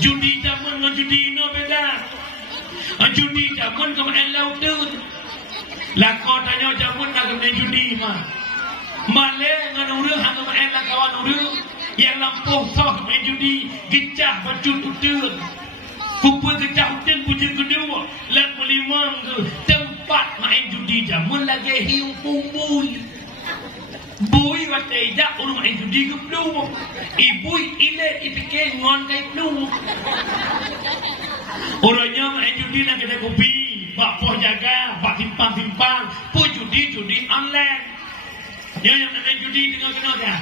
Judi zaman dengan judi no beda. Judi zaman ke main laut tu. Lah kau tanya zaman nak main judi mah. Malay dengan urang hang main lah kawan urang yang lampuh soh main judi gecah baju utun. Kupu gecah utun punya kedua. Lah melimang ke tempat main judi zaman lagi hiu pumbui. Bui watai jak urang main judi ke belum. Ibui ile ipike ngon kai belum. Orangnya main judi nak kedai kopi, bak poh jaga, bak timpang-timpang, pun judi online. Yang main judi dengar-dengar kan?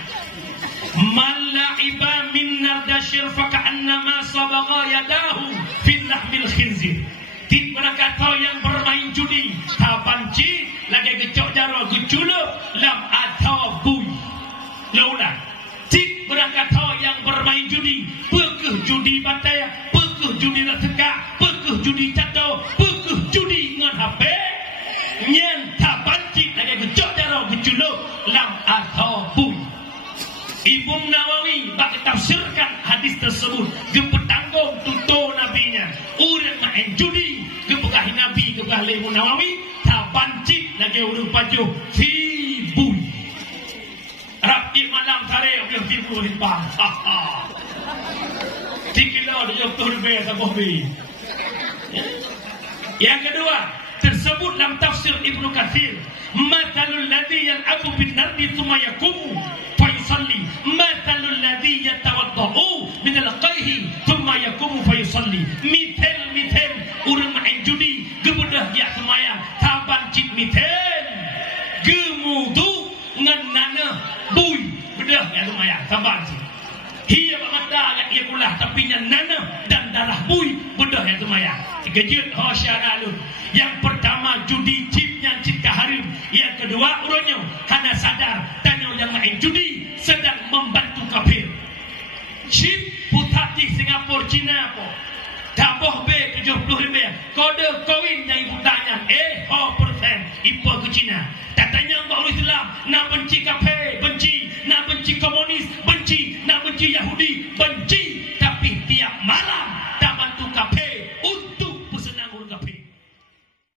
Man la'iba min nardashir faka'annama sabagha yadahu fil lahmil khinzir. Tik berkata yang bermain judi, tak banci, lagi gecok jara, geculuk, lam atau bui. Laulah. Tik berkata yang bermain judi, pekeh judi batai, pekeh judi nak tegak, pekeh judi cato, pekeh judi dengan HP. Nyen tak banci, lagi gecok jara, geculuk, lam atau bui. Ibu Nawawi bagi tafsirkan hadis tersebut, gepetanggung tutur nabinya. Urang main judi, gepegahi nabi, gepegahi Ibu Nawawi, tak banci lagi urang pajuh fibui. Rapi malam tarik boleh tipu limpah. Tikilo dia turbe sama bi. Yang kedua, tersebut dalam tafsir Ibnu Katsir, matalul ladzi yal'abu bin nardi thumma yaqumu fa yusalli, matalul ladzi yatawaddau min al-qayhi thumma yaqumu fa yusalli. Mithal urang main judi gebudah dia semayang, taban cik mithal gemudu ngan nana bui bedah ya lumayan taban cik. Hia mata agak ia kulah tapi yang nana dan darah bui bedah ya lumayan. Kejut hosyara lu. Yang pertama judi chipnya chip kaharim. Yang kedua urunyo karena sadar tanyo yang main judi sedang membantu kafir. Chip putati Singapura Cina po. Taboh B 70 ribu. Kode koin yang ibu tanya persen ibu ke Cina. Katanya bahawa Islam nak benci kafir, benci, nak benci komunis, benci, nak benci Yahudi,